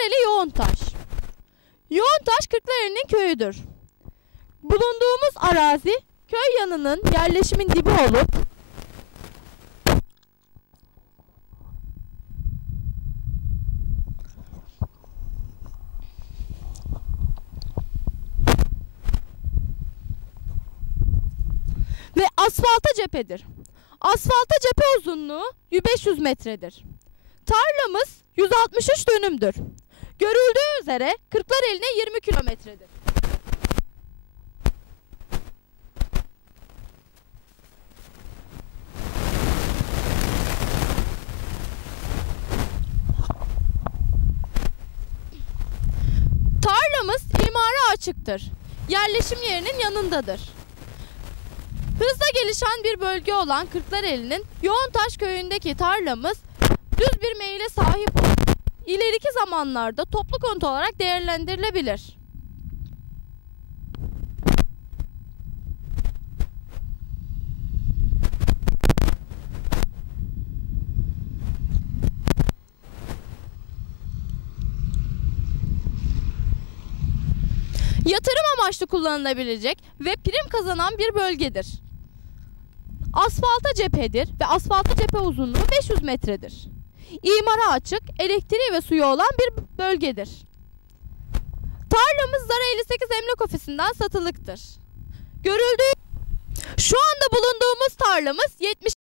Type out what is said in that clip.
Kırklareli Yoğuntaş. Yoğuntaş Kırklareli'nin köyüdür. Bulunduğumuz arazi köy yanının yerleşimin dibi olup ve asfalta cephedir. Asfalta cephe uzunluğu 500 metredir. Tarlamız 163 dönümdür. Görüldüğü üzere Kırklareli'ne 20 kilometredir. Tarlamız imara açıktır. Yerleşim yerinin yanındadır. Hızla gelişen bir bölge olan Kırklareli'nin Yoğuntaş köyündeki tarlamız düz bir meyile sahip zamanlarda toplu konut olarak değerlendirilebilir. Yatırım amaçlı kullanılabilecek ve prim kazanan bir bölgedir. Asfalta cephedir ve asfalta cephe uzunluğu 500 metredir. İmara açık, elektriği ve suyu olan bir bölgedir. Tarlamız Zara 58 Emlak Ofisi'nden satılıktır. Görüldüğü şu anda bulunduğumuz tarlamız 70